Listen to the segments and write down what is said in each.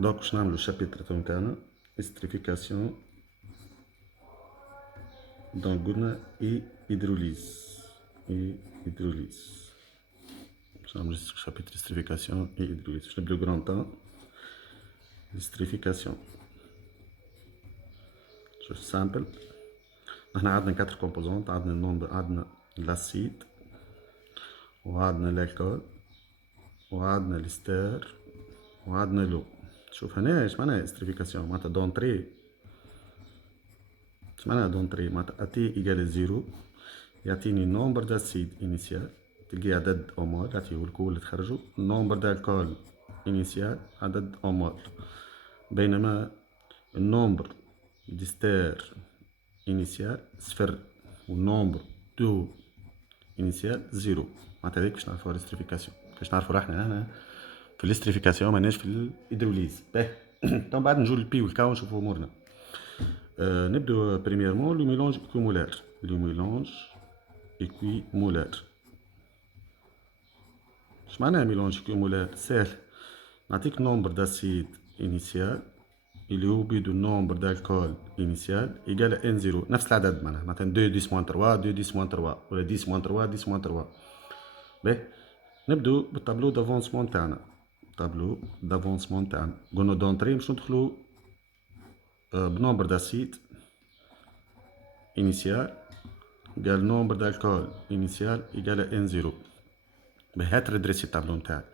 دونك باش نعملو الشابيتر نتاعنا استريفيكاسيون. دونك قلنا هيدروليز باش نعملو شابيتر استريفيكاسيون هيدروليز. باش نبداو كرون طون استريفيكاسيون. شوف سامبل. احنا عندنا 4 كومبوزونت، عندنا النومبر، عندنا لاسيد، وعندنا الالكول، وعندنا الاستار، وعندنا لو. شوف هنا اش معناها استريفيكاسيون، معناتها دونتري. اش معناها دونتري؟ معناتها اتي ايكال زيرو يعطيني نومبر داسيد انيسيال تلقيه عدد اومول يعطيه الكل تخرجو، نومبر دالكول انيسيال عدد اومول، بينما النومبر ديستار انيسيال صفر والنومبر دو انيسيال زيرو. معناتها هذيك باش نعرفو الاستريفيكاسيون، باش نعرفو روحنا هنا في الاستريفيكاسيون ماناش في الهيدروليز. باهي تو بعد نجو للبي والكا ونشوفو امورنا. نبدو بريميرمون لو ميلونج ايكومولار. لو ميلونج ايكومولار. اش معناها ميلونج ايكومولار؟ سهل، نعطيك نومبر داسيد انيسيال اللي هو بيدو نومبر دالكول انيسيال ايكال ان زيرو، نفس العدد معناها مثلا 2 10 موان 3 2 10 موان 3 ولا 10 موان 3 10 موان 3. باهي نبدو بالطابلو دافونسمون تاعنا. طابلو دافونسمون تاعنا قلنا دونطري باش ندخلو بنومبر داسيد انيسيال قال نومبر دالكول انيسيال ايكال ان زيرو. باهي هات ردريسي الطابلو نتاعك.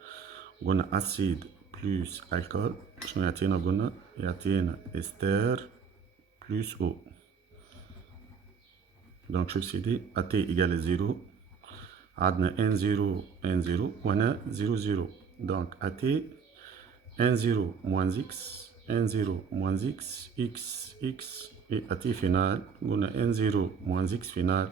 قلنا اسيد بلوس الكول شنو يعطينا؟ قلنا يعطينا استر بلوس او. دونك شوف سيدي اتي ايكال زيرو، عندنا ان زيرو ان زيرو وهنا زيرو زيرو. دونك اتي ان زيرو موان اكس ان زيرو موان اكس اكس اكس اي اتي فينال. قلنا ان زيرو موان اكس فينال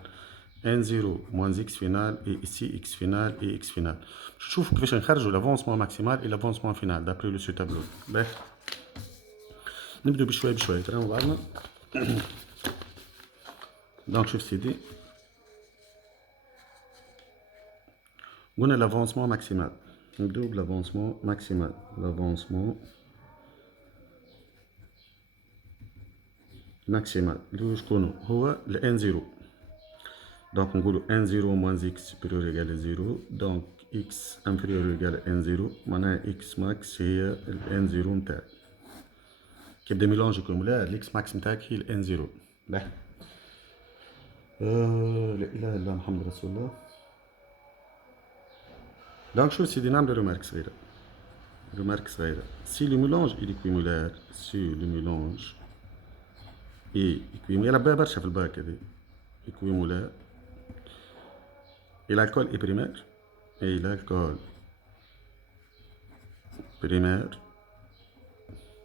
ان زيرو موان اكس فينال اي سي اكس فينال اي اكس فينال. شوف كيفاش نخرجوا لافونسمون ماكسيمال اي لافونسمون فينال دابري لو سو تابلو. باهي نبدو بشوي بشوي تراو بعضنا. دونك شوف سيدي قلنا لافونسمون ماكسيمال. نبدو بلافونسمون ماكسيمال. لافونسمون ماكسيمال اللي هو شكون هو الان زيرو. دونك نقولو ان زيرو موان اكس سوبيريور ايكال زيرو. دونك اكس انفيريور ايكال ان زيرو، معناها اكس ماكس هي الان زيرو نتاعك. كي بدا ميلونج كومولار الاكس ماكس نتاعك هي الان زيرو. باهي لا اله الا الله محمد رسول الله. دونك شوف سيدي نعملو ريمارك صغيرة. ريمارك صغيرة، سي لو ميلونج il est équimolaire، سي لو ميلونج اي équimolaire يلعب برشا في الباك هذي. équimolaire et l'alcool est primaire et l'alcool primaire.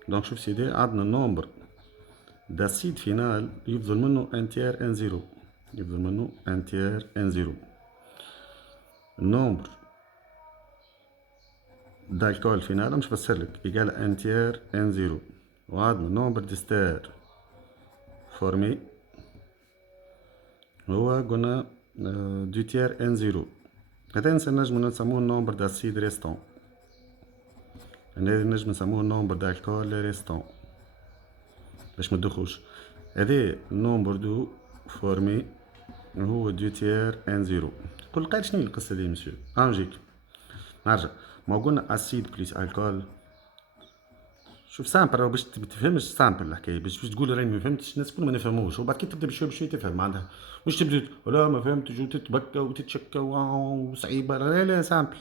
دونك شوف سيدي عندنا نومبر داسيد فينال يفضل منه ان تيار ان زيرو، يفضل منه ان تيار ان زيرو. النومبر دالكول فينال مش بفسرلك ايكال ان تيار ان زيرو. وعندنا نومبر ديستار فورمي هو قلنا دو تيار ان زيرو. هذا نجم نسموه النومبر داسيد ريستون، هذا نجم نسموه النومبر دالكول ريستون باش متدوخوش. هذا النومبر دو فورمي هو دو تيار ان زيرو. قول قال شنو القصه دي مسيو؟ نجيك نرجع. ما قلنا اسيد بليس الكول. شوف سامبل باش تفهمش سامبل الحكايه، باش تقول راني ما فهمتش الناس كل ما نفهموش، وبعد كي تبدا بشوي بشوي تفهم معناتها. مش تبدا لا ما فهمتش وتتبكى وتتشكى وصعيبه. لا لا سامبل،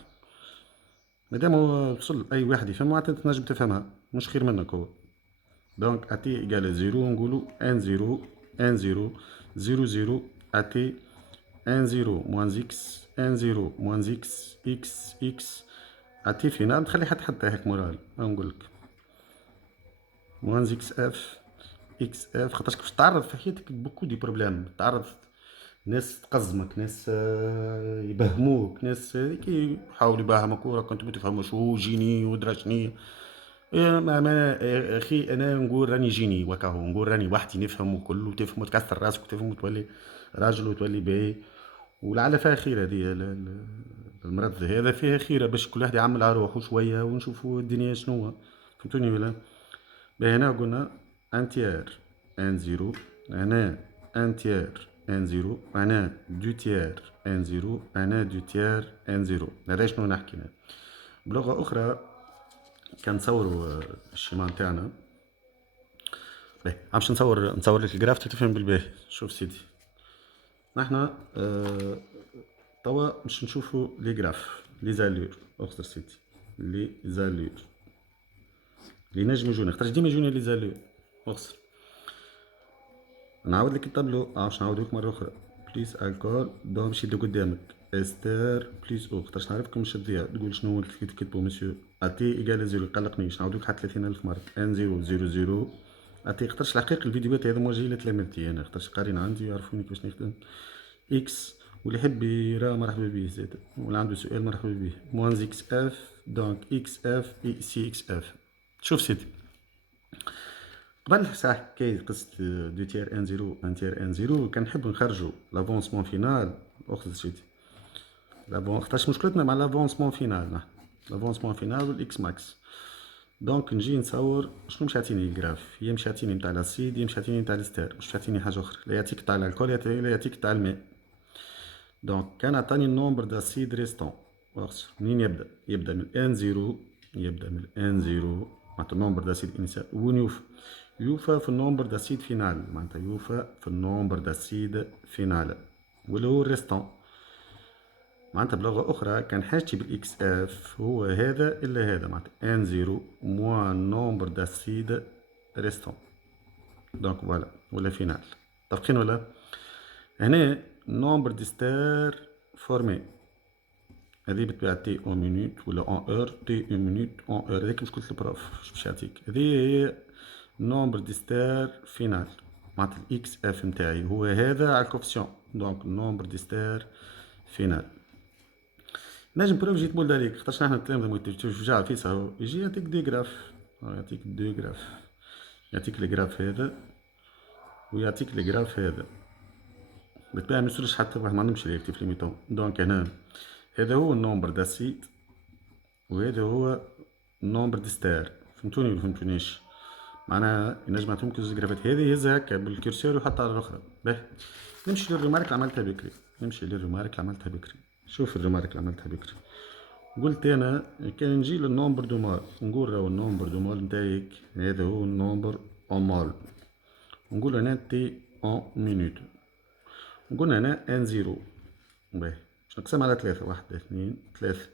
مادام هو وصل اي واحد يفهم معناتها تنجم تفهمها، مش خير منك هو. دونك اتي ايكال زيرو نقولو ان زيرو ان زيرو زيرو زيرو اتي ان زيرو موان اكس ان زيرو موان اكس اكس اكس اتي فينال. تخلي حتى هيك مورال نقولك موان اكس اف اكس اف، خاطرش باش تعرض في حياتك بوكو دي بروبليم. تعرض ناس تقزمك، ناس يبهموك، ناس كي يحاولوا يبهمك وراك انت ما تفهموش هو جيني ودرا شنيا. ما اخي انا نقول راني جيني وكاهو، نقول راني وحدي نفهم وكل وتفهم وتكسر راسك وتفهم وتولي راجل وتولي باهي. ولعل فيها خير هذه المرض هذا فيها خير باش كل واحد يعمل على روحه شويه ونشوفوا الدنيا شنو. فهمتوني ولا؟ باهي هنا قلنا ان تيير ان زيرو، هنا ان تيير ان زيرو، هنا دو تيير ان زيرو، هنا دو تيير ان زيرو. هذا شنو نحكي أنا؟ بلغة أخرى كنصوروا الشيما نتاعنا. باهي باش نصور لك الجراف تفهم بالباهي. شوف سيدي، نحنا توا باش نشوفوا لي جراف، لي زالور. اخسر سيدي، لي زالور اللي نجم يجوني، خاطر ديما يجوني لي زالور. اخسر نعاود لك الطابلو، باش نعاود لك مره اخرى. بليس الكول دو باش يدو قدامك استر بليس او، خاطرش نعرفكم مش تضيع تقول شنو هو اللي تكتبوا مسيو. اتي ايكال زيرو، قلقنيش نعاود لك حتى 30000 مره. ان زيرو زيرو زيرو اتي، خاطرش الحقيقه الفيديوهات هذا موجهه لتلامذتي انا، خاطرش قارين عندي يعرفوني كيفاش نخدم. اكس، واللي يحب يرى مرحبا به زاد، ولا عنده سؤال مرحبا به. موان اكس اف، دونك اكس اف سي اكس اف. شوف سيدي، قبل صح حكاية قصة دو تير ان زيرو ان تير ان زيرو، كنحب نخرجو لافونسمون فينال. اخذ سيدي خاطرش مشكلتنا مع لافونسمون فينال، نحن لافونسمون فينال والاكس ماكس. دونك نجي نصور شنو مش يعطيني الجراف، يا مش يعطيني نتاع لاسيد، يا مش يعطيني نتاع الستار، مش يعطيني حاجة أخرى، لا يعطيك تاع الكول لا يعطيك تاع الماء. دونك كان عطاني النومبر داسيد ريستون. منين يبدا؟ يبدا من ان زيرو، يبدا من ان زيرو معناتها النومبر داسيد انيسيال. وين يوفى؟ يوفى في النومبر داسيد فينال، معناتها يوفى في النومبر داسيد فينال، واللي هو الريستون. معناتها بلغة أخرى كان حاجتي بالإكس اف هو هذا إلا هذا، معناتها ان زيرو موان نومبر داسيد ريستون. دونك فوالا، ولا فينال. متفقين ولا؟ هنا نومبر دي ستار فورمي، هذه بتباع تي اون مينوت ولا اون اور، تي اون مينوت اون اور، هذاك باش قلت للبروف باش يعطيك. هذه هي نومبر دي ستار فينال، معناتها الاكس اف نتاعي هو هذا على الكوفسيون. دونك نومبر دي ستار فينال. نجم بروف جيت بولد عليك، خاطرش نحن التلامذة تشجع فيسا يجي يعطيك دي جراف، يعطيك دو جراف، يعطيك الجراف هذا ويعطيك الجراف هذا. بالطبيعة ميوصلش حتى واحد، ما عندهمش رياكتيف ليميتون. دونك هنا هذا هو النومبر داسيد وهذا هو النومبر دي ستار. فهمتوني ولا فهمتونيش؟ معناها ينجم يعطيهم زوج جرافات، هذه يهزها هكا بالكرسور ويحطها على الاخرى. باهي نمشي للريمارك اللي عملتها بكري، نمشي للريمارك اللي عملتها بكري. شوف الريمارك اللي عملتها بكري، قلت انا كان نجي للنومبر دو مال نقول راهو النومبر دو مال نتاعك هذا هو النومبر اون مال، نقول هنا تي اون مينوت، نقول هنا ان زيرو. باهي باش نقسم على ثلاثة، واحد اثنين ثلاثة.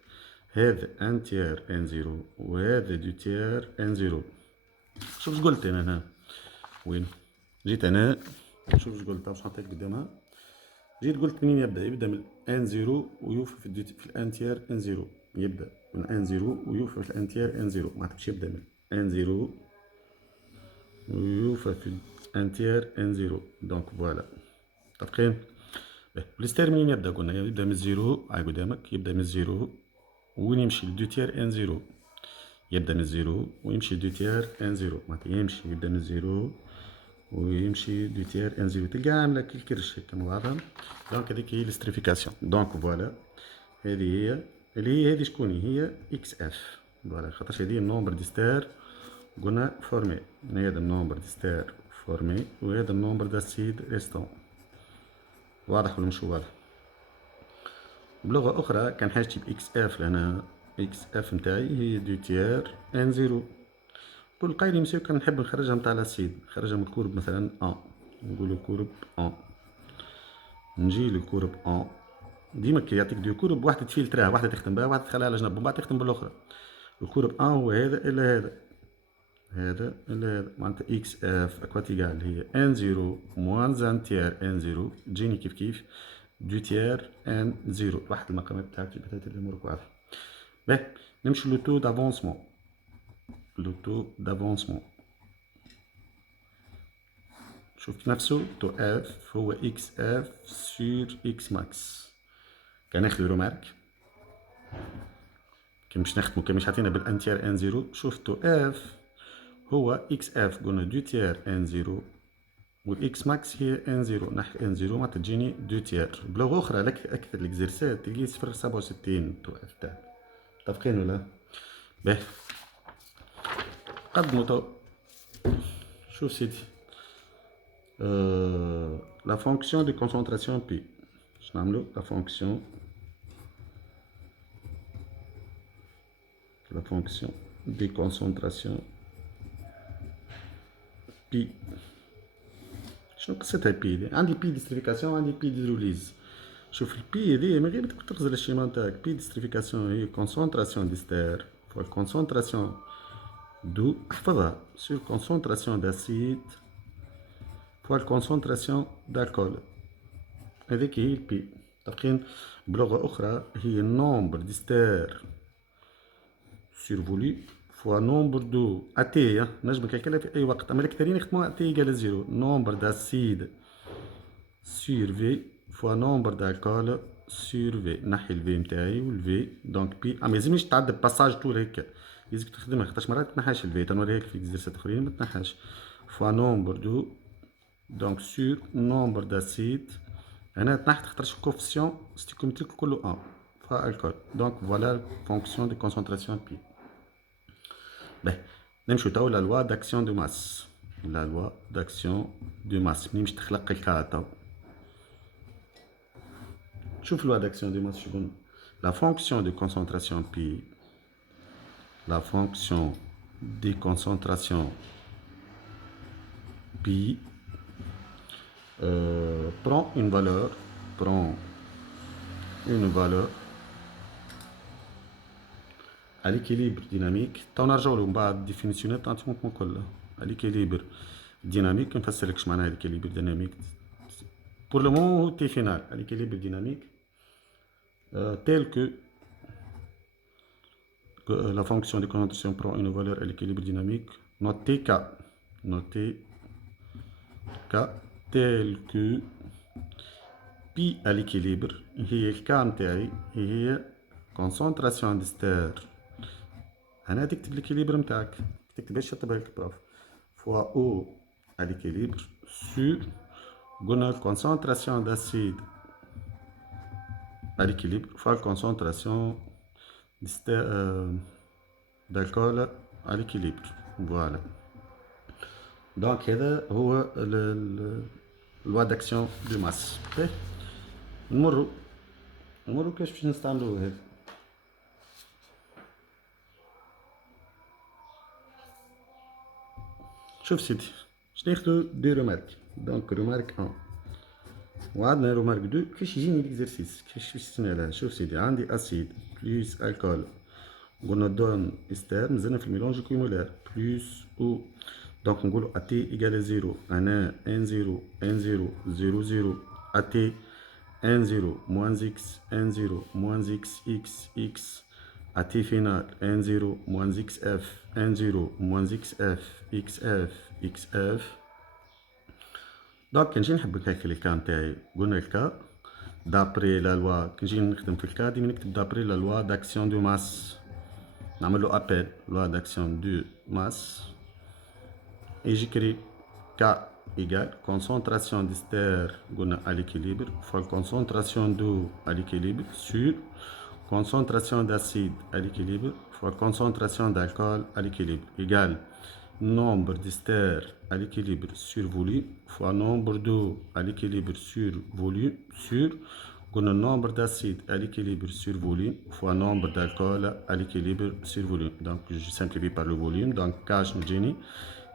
هذا ان تيار ان زيرو وهذا دو تيار ان زيرو. شوف قلت انا هنا وين جيت انا، شوف قلت باش نحطها قدامها. جيت قلت منين يبدا؟ يبدا من ان زيرو ويوفى في الان تيار ان زيرو، يبدا من ان زيرو ويوفى في الان تيار ان زيرو، معناتها باش يبدا من ان زيرو ويوفى في الان تيار ان زيرو. دونك فوالا متفقين؟ بالستار منين يبدا؟ قلنا يبدا من الزيرو، هاي قدامك يبدا من الزيرو وين يمشي لدو تيار ان زيرو، يبدا من الزيرو ويمشي دو تيار ان زيرو، معناتها يمشي يبدا من الزيرو ويمشي دو تيار ان زيرو، تلقى عامله كالكرش هكا مع بعضها. دونك هذيك هي الاستريفيكاسيون. دونك فوالا هذه هي اللي هي هذه شكون هي؟ اكس اف. فوالا خاطرش هذه النومبر دي ستار قلنا فورمي، هذا النومبر دي ستار فورمي وهذا النومبر داسيد ريستون. واضح ولا مش واضح؟ بلغة أخرى كان حاجتي بإكس اف، لأن إكس اف نتاعي هي دو تيار ان زيرو. كل قايل مسيو كان نحب نخرجها نتاع لاسيد، نخرجها من الكورب مثلا ان، نقولو كورب ان، نجي للكورب ان. ديما كي يعطيك دو كورب، واحدة تفلترها، واحدة تخدم بها، واحدة تخليها على جنب، ومن بعد تخدم بالأخرى. الكورب ان هو هذا إلا هذا، هذا إلا هذا، معناتها إكس اف أكواتيغال هي ان زيرو موان زان تيار ان زيرو، تجيني كيف كيف دو تيار ان زيرو. واحد المقامات بتاعتي بدات الأمور واضحة. باهي نمشي لو تو دافونسمون، لو تو دافونسمون. شوف نفسه تو اف هو اكس اف سور اكس ماكس. كناخدو رومارك كي مش نخدمو، كي مش عطينا بالانتيار ان زيرو. شوف تو اف هو اكس اف قلنا دو تيار ان زيرو والاكس ماكس هي ان زيرو، نحي ان زيرو ما تجيني دو تيار. بلغة أخرى لك أكثر الإكزرسات تلقي 0.67 تو اف تاعك. متفقين ولا؟ باهي قدموا تو. شوف سيدي لا فونكسيون دي كونسونطراسيون بي. باش نعملو لا فونكسيون دي كونسونطراسيون بي. شنو قصتها بي دي؟ عندي بي ديستريفيكاسيون وعندي بي ديزوليز. شوف البي هذه من غير ما تغزل الشيما نتاعك. بي ديستريفيكاسيون هي كونسونطراسيون ديستير فوا كونسونطراسيون دو، احفظها، سور كونسونطراسيون داسيد فوا كونسونطراسيون دالكول. هذيك هي البي. تبقين بلغة أخرى هي نومبر ديستير سور فولي فوا نومبر دو أتي. نجم نكالكلها في أي وقت، أما الأكثرين يخدموها أتي إيكال زيرو. نومبر داسيد سور في فوا نومبر دالكول سور في. نحي الفي نتاعي والفي دونك بي. ما يلزمنيش تعدي باساج طول هكا، يلزمك تخدمها خاطرش مرات متنحاش الفي. تنوريها لك في اكزرسات اخرين متنحاش. فوا نومبر دو دونك سور نومبر داسيد. هنا تنحت خاطرش الكوفيسيون ستيكومتريك كله 1 فوا الكول. دونك فوالا فونكسيون دي كونسونطراسيون بي. باهي نمشيو تو لا لوا داكسيون دو ماس. لا لوا داكسيون دو ماس منين باش تخلق الكا تو. شوف لوا داكسيون دو ماس شكون. لا فونكسيون دو كونسونطراسيون بي. La fonction de concentration pi prend une valeur à l'équilibre dynamique. تنرجعوا له من بعد الديفينيسيونات نعطيكم كلها. à l'équilibre dynamique نفسرلكش معناها l'équilibre dynamique. pour le moment هو تي فينال. à l'équilibre dynamique tel que la fonction de concentration prend une valeur à l'équilibre dynamique, notez K tel que pi à l'équilibre هي K نتاعي هي concentration ديستير. أنا تكتب l'équilibre نتاعك، متكتبهاش شطبها لك بروف. فوا O à l'équilibre sur قلنا concentration d'acide à l'équilibre fois concentration d'alcool à l'équilibre. Voilà. Donc هذا هو loi d'action du masse. نمرو كيفاش باش نستعملوه هذا. شوف سيدي باش ناخدو دي رومارك. دونك رومارك 1 وعندنا رومارك 2. كيفاش يجيني ليكزرسيس كيفاش نستعملها. شوف سيدي عندي اسيد بلس الكول قلنا دون استار مازلنا في الميلونج كيمولار بلس او. دونك نقولو اتي ايكال زيرو. انا ان زيرو ان زيرو زيرو زيرو اتي ان زيرو موان اكس ان زيرو موان اكس اكس اتي فينال ان زيرو موان اكس اف ان زيرو موان اكس اف اكس اف اكس اف. دونك كنجي نحب نكالكلي الكا نتاعي. قلنا الكا دابري لا لوا. كنجي نخدم في الكا ديما نكتب دابري لا لوا داكسيون دو ماس. نعملو ابل loi d'action du masse et j'écris K égale concentration d'ester à l'équilibre fois concentration d'eau à l'équilibre sur concentration d'acide à l'équilibre fois concentration d'alcool à l'équilibre égale nombre d'ester à l'équilibre sur volume fois nombre d'eau à l'équilibre sur volume sur le nombre d'acides à l'équilibre sur volume fois nombre d'alcool à l'équilibre sur volume. Donc je simplifie par le volume. Donc K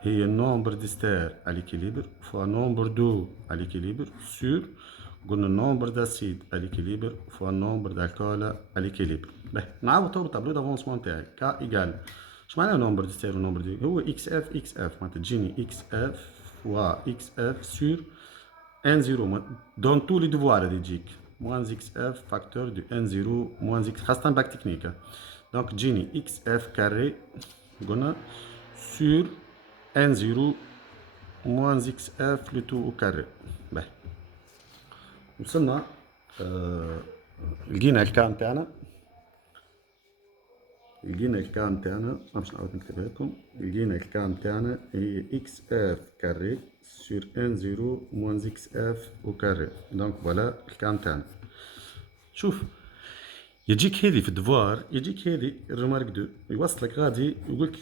et le nombre d'ester à l'équilibre fois nombre d'eau à l'équilibre sur le nombre d'acides à l'équilibre fois nombre d'alcool à l'équilibre. نعاود تو الطابلو d'avancement تاعي. K égale شو معناه nombre d'ester و nombre d'eau هو XF XF معناتها تجيني XF fois XF sur 1 0 dans tous les devoirs اللي تجيك moins xf facteur de 1 0 moins x خاصة باك تكنيك. دونك تجيني xf كاري قلنا sur 1 0 moins xf لو تو كاري. باهي وصلنا لقينا الكا نتاعنا. باش نعاود نكتبها لكم. لقينا الكا نتاعنا هي xf كاري sur 1 0 moins xf au carré. Donc voilà الكا نتاعنا. شوف يجيك هذي في الدفوار، يجيك هذي الريمارك دو، يوصلك غادي يقولك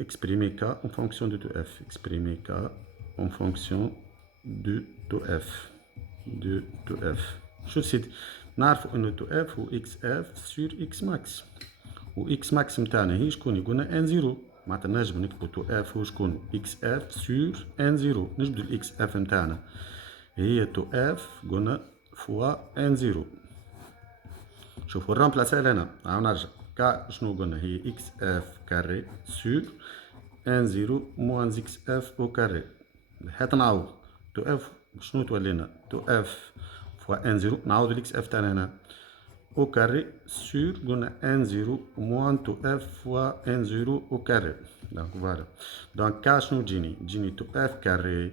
اكسبريمي كا اون فونكسيون دو تو اف، اكسبريمي كا اون فونكسيون دو تو اف، دو تو اف. شوف سيدي، نعرفو انو تو اف هو اكس اف سور اكس ماكس، و اكس ماكس نتاعنا هي شكون؟ يقولنا ان زيرو، معناتها نجم نكتبو تو اف هو شكون؟ اكس اف سور ان زيرو، نجبدو الاكس اف نتاعنا هي تو اف قلنا فوا ان زيرو. شوفوا الرامبلاسال هنا، عاو نرجع كا شنو قلنا؟ هي اكس اف كاري سور ان زيرو موان اكس اف او كاري. هات نعوض تو اف شنو تولينا؟ تو اف فوا ان زيرو، نعوض الاكس اف تاعنا هنا او كاري سور قلنا ان زيرو موان تو اف فوا ان زيرو او كاري. دونك فوالا، دونك كا شنو تجيني تو اف كاري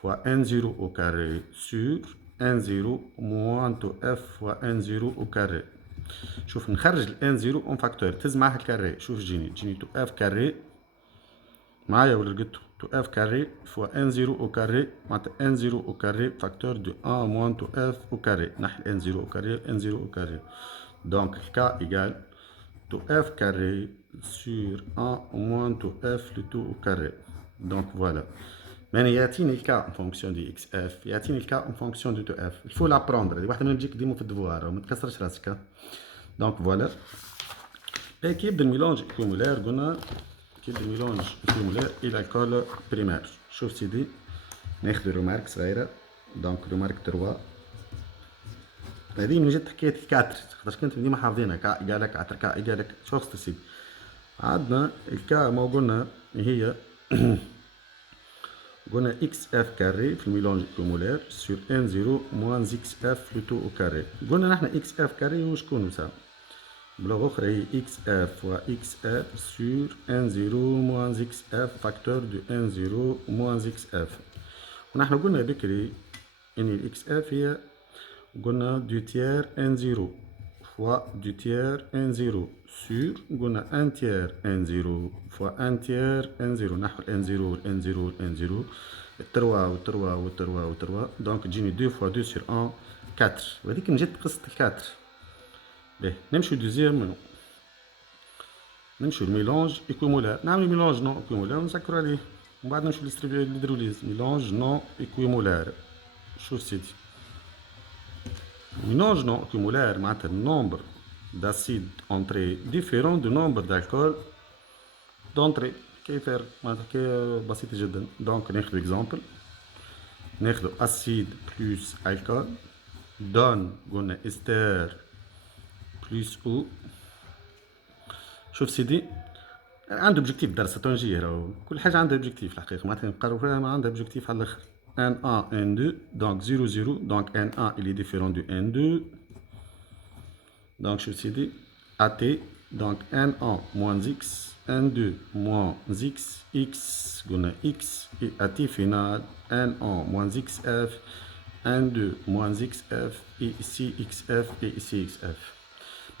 فوا ان زيرو او كاري سور ان زيرو موان تو اف فوا ان زيرو او كاري. شوف نخرج الان زيرو اون فاكتور، تهز معاه الكاري، شوف تجيني تو اف كاري معايا ولا لقيتو؟ تو اف كاري فوا ان زيرو او كاري، معناتها ان زيرو او كاري فاكتور دو ان موان تو اف او كاري، نحي ان زيرو او كاري ان زيرو او كاري. دونك كا ايكال تو اف كاري سور ان موان تو اف لو تو او كاري. دونك فوالا، يعني يعطيني الكا اون فونكسيون دي اكس اف، يعطيني الكا اون فونكسيون دو تو اف، الفو لابروندر، هذه واحده من تجيك ديما في الدفوار، ما تكسرش راسك. دونك فوالا، كيف يبدا الميلونج اكومولار قلنا، كيف يبدا الميلونج اكومولار الى الكول بريمير. شوف سيدي، ناخذ رومارك صغيره، دونك رومارك 3، هذه من جد حكايه الكاتر، خاطر كنت ديما حافظينها كا ايكالك عتر كا ايكالك. شوف سيدي، عندنا الكا ما قلنا هي قلنا اكس اف كاري في الميلونج اكومولار سور ان زيرو موان اكس اف لو تو او كاري. قلنا نحن اكس اف كاري هو شكون وسا؟ بلغة أخرى هي اكس اف فوا اكس اف سور ان زيرو موان اكس اف فاكتور دو ان زيرو موان اكس اف. ونحن قلنا بكري ان الاكس اف هي قلنا دو تيير ان زيرو فوا دو تيير ان زيرو سور قلنا ان تيير ان زيرو فوا ان تيير ان زيرو، نحو الان زيرو والان زيرو والان زيرو، التروا والتروا والتروا والتروا، دونك تجيني دو فوا دو سور ان كاتر. وهذيك من جد قصة الكاتر. باهي نمشيو دوزيام، نمشيو الميلونج ايكومولار، نعملو ميلونج نون ايكومولار ونسكرو عليه، ومن بعد نمشيو للهيدروليز. ميلونج نون ايكومولار، شوف سيدي، mélange non accumulaire معناتها nombre d'acides entrées différent du nombre d'alcool d'entrée. كيف معناتها حكاية بسيطة جدا. دونك ناخذ اكزامبل، ناخذ acide plus alcool دون قلنا استر بلس او. شوف سيدي، عنده اوبجيكتيف درس تونجيه، راهو كل حاجه عندها اوبجيكتيف الحقيقه، معناتها نقرروا فيها ما عندها اوبجيكتيف على الاخر. ان 1 ان 2 دونك 0 0 دونك ان 1 il est différent du ان 2. دونك شوف سيدي، AT دونك ان 1 موان x ان 2 موان x x قلنا x et AT فينال ان 1 موان x f ان 2 موان x f et ici x f et ici x f.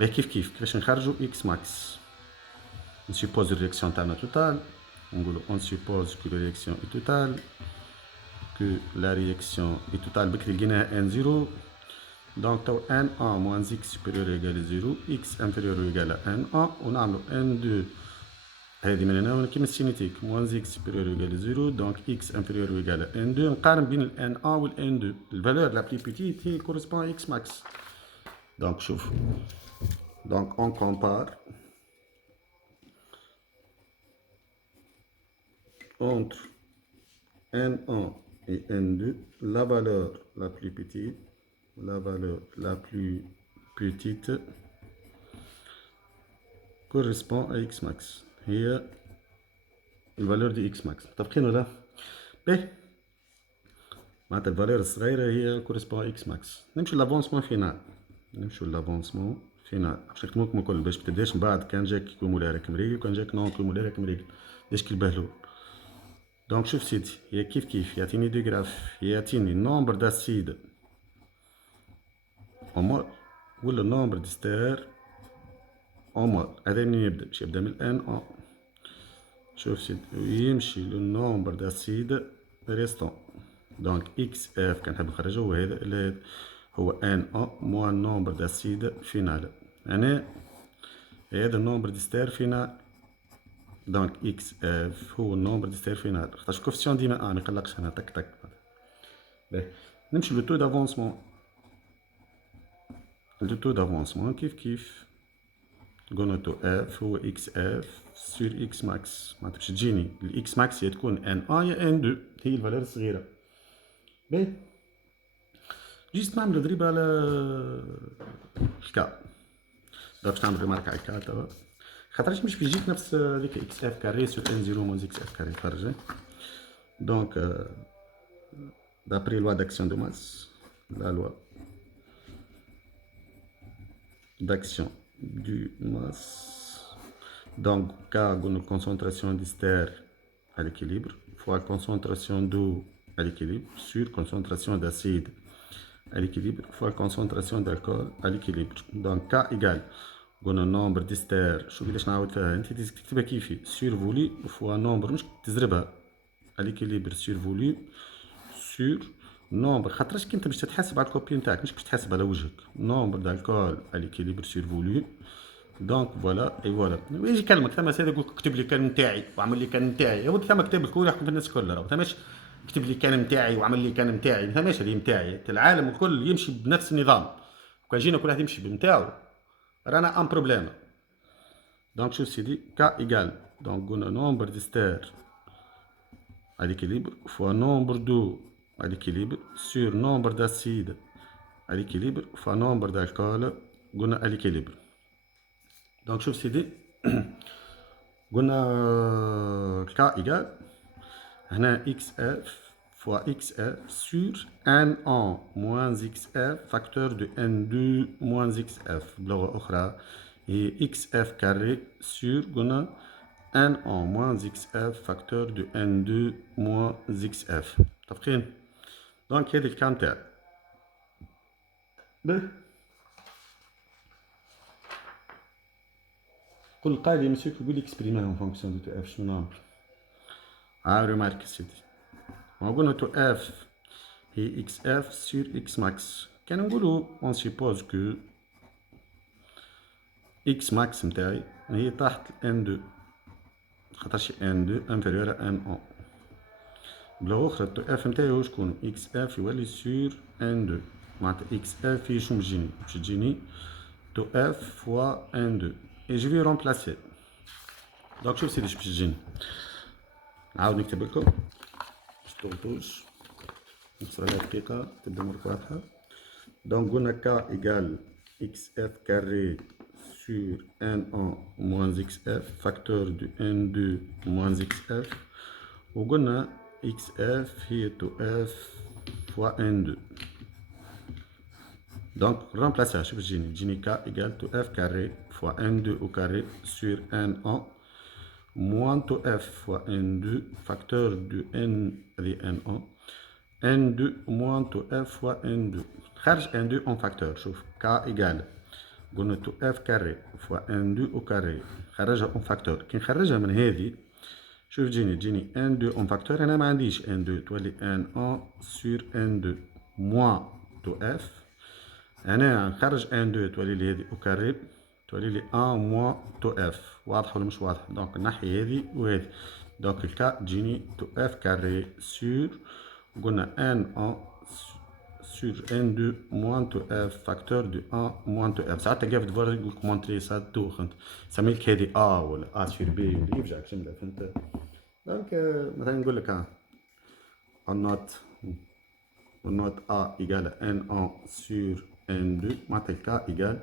باهي كيفاش نخرجوا x max؟ On suppose la réaction totale. On suppose que la réaction est totale, que la réaction est totale. N0. Donc, N1 moins x supérieur ou égal à 0, x inférieur ou égal à N1. On a N2. هذه من هنا كيما السينيتيك موان x supérieur ou égal à 0 donc x inférieur ou égal à n2. نقارن بين ال n1 وال n2. الفالور la plus petite هي correspond à x max. donc شوف، donc on compare entre N1 et N2, la valeur la plus petite, correspond à X max. هي الفالور دي X max. متفقين ولا؟ باهي معناتها الفالور الصغيرة هي correspond à X max. نمشي لافونسمون فينال. باش نختموكم الكل باش متبداش من بعد كان جاك كومولار راك مريقل وكان جاك نون كومولار راك مريقل. باش كي البهلول. دونك شوف سيدي، هي كيف يعطيني دو جراف، يعطيني نومبر داسيد أو ولا نومبر دستار أو مول. هذا منين يبدا؟ باش يبدا من ان أو. شوف سيدي، ويمشي للنومبر داسيد ريستون. دونك اكس اف كان نحب نخرجو هو هذا هو ان أو موان نومبر داسيد فينال. هنا هذا النومبر دي ستير فينا دونك اكس اف هو النومبر دي ستير فينا خاطر كوفيسيون ديما ما يقلقش انا تك تك. باهي نمشي لو تو دافونسمون. لو تو دافونسمون كيف قلنا تو اف هو اكس اف سور اكس ماكس. ما باش تجيني الاكس ماكس هي تكون ان ا يا ان دو، هي الفالور الصغيره. باهي جيست نعمل ضريبه على الكا. باش نعمل ريمارك على الكا توا خاطرش مش بيجيك نفس هذيك اكس اف كاري سور ان زيرو موز اكس اف كاري خارجه. دونك d'après loi d'action de masse, la loi d'action du masse, donc K une concentration d'ester à l'équilibre fois concentration d'eau à l'équilibre sur concentration d'acide à l'équilibre fois concentration d'alcool à l'équilibre. Donc K égale قلنا nombre d'ester. شو قداش نعاود فيها انت تكتبها كيفي sur volume fois nombre مش تزربها à l'équilibre sur volume sur نومبر خاطرش كي انت باش تتحاسب على الكوبي نتاعك مش باش تحاسب على وجهك. نومبر دالكول على ليكيليبر سور فوليوم. دونك فوالا اي فوالا. ويجي يكلمك ثما سيدي يقول كتب لي كان نتاعي وعمل لي كان نتاعي. يا ولدي ثما كتاب الكل يحكم في الناس الكل راهو ثماش كتب لي كان نتاعي وعمل لي كان نتاعي ما ثماش اللي نتاعي. العالم الكل يمشي بنفس النظام وكان جينا كل واحد يمشي بنتاعو رانا ان بروبليم. دونك شوف سيدي كا ايكال دونك قلنا نومبر ديستير à l'équilibre fois nombre d'eau à l'équilibre sur nombre d'acide à l'équilibre fois nombre d'alcool قلنا à l'équilibre. donc شوف سيدي قلنا K égale هنا XF fois XF sur N1 moins XF facteur de N2 moins XF بلغة أخرى هي XF carré sur قلنا N1 moins XF facteur de N2 moins XF. متفقين؟ دونك هذي الكام تاعي. باهي كل قاعدة مسيو يقول لي اكسبريميها اون فونكسيون دو تو اف شنو نعمل؟ ريمارك سيدي ما قلنا تو اف هي اكس اف سور اكس ماكس. كان نقولو اون سيبوز كو اكس ماكس نتاعي هي تحت ان دو خاطرش ان دو انفيريور ان اون. بلا اخرى تو اف نتاعي واش تكون اكس اف يولي سور ان دو معناتها اكس اف هي شنو تجيني؟ باش تجيني تو اف فوا ان دو اي جو في رومبلاسي. دونك شوف سيدي باش تجيني نعاود نكتب لكم باش تغلطوش نقصر عليها دقيقة تبدا امورك واضحة. دونك قلنا كا ايكال اكس اف كاري sur N1 moins XF facteur de N2 moins XF وقلنا XF هي to F fois N2. donc remplacer شوف تجيني K égale to F carré fois N2 au carré sur N1 moins to F fois N2 facteur de N de N1 N2 moins to F fois N2 خارج N2 en facteur. شوف K égale قلنا تو اف كاري فوا ان دو او كاري خرجها اون فاكتور. كي نخرجها من هذه شوف تجيني ان دو اون فاكتور. انا ما عنديش ان دو تولي ان ان سور ان دو موان تو اف. انا نخرج ان دو تولي لي هذه او كاري تولي لي ان موان تو اف. واضح ولا مش واضح؟ دونك نحي هذه وهذه. دونك الكا تجيني تو اف كاري سور قلنا ان ان sur N2 moins to F facteur de 1 moins to F. ساعات تلقاه في الدفوار يقول لك مونتري سا توخ انت سميلك هذه A ولا A sur B ولا يفجعك جملة فهمت. دونك مثلا نقول لك النوت A égale N1 sur N2 معناتها الكا ايجال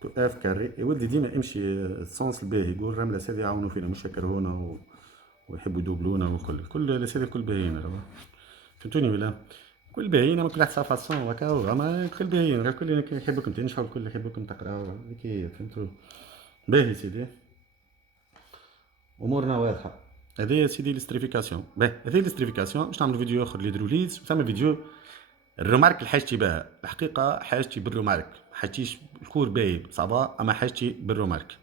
تو F كاري. يا ولدي ديما امشي السونس الباهي يقول الرملة الأساتذة يعاونوا فينا مش يكرهونا ويحبوا يدوبلونا وكل الأساتذة كل باهيين راهو فهمتوني ولا؟ كل باهيين اما كل واحد صافا صون وهكا اما كل باهيين الكل يحبوكم تنجحوا الكل يحبوكم تقراو هذيك هي فهمتوا. باهي سيدي امورنا واضحه. هذه سيدي الاستريفيكاسيون. باهي هذه الاستريفيكاسيون باش نعمل فيديو اخر ليدروليز ثم فيديو الرومارك اللي حاجتي بها الحقيقه حاجتي بالرومارك حاجتيش الكور باهي صعبه اما حاجتي بالرومارك.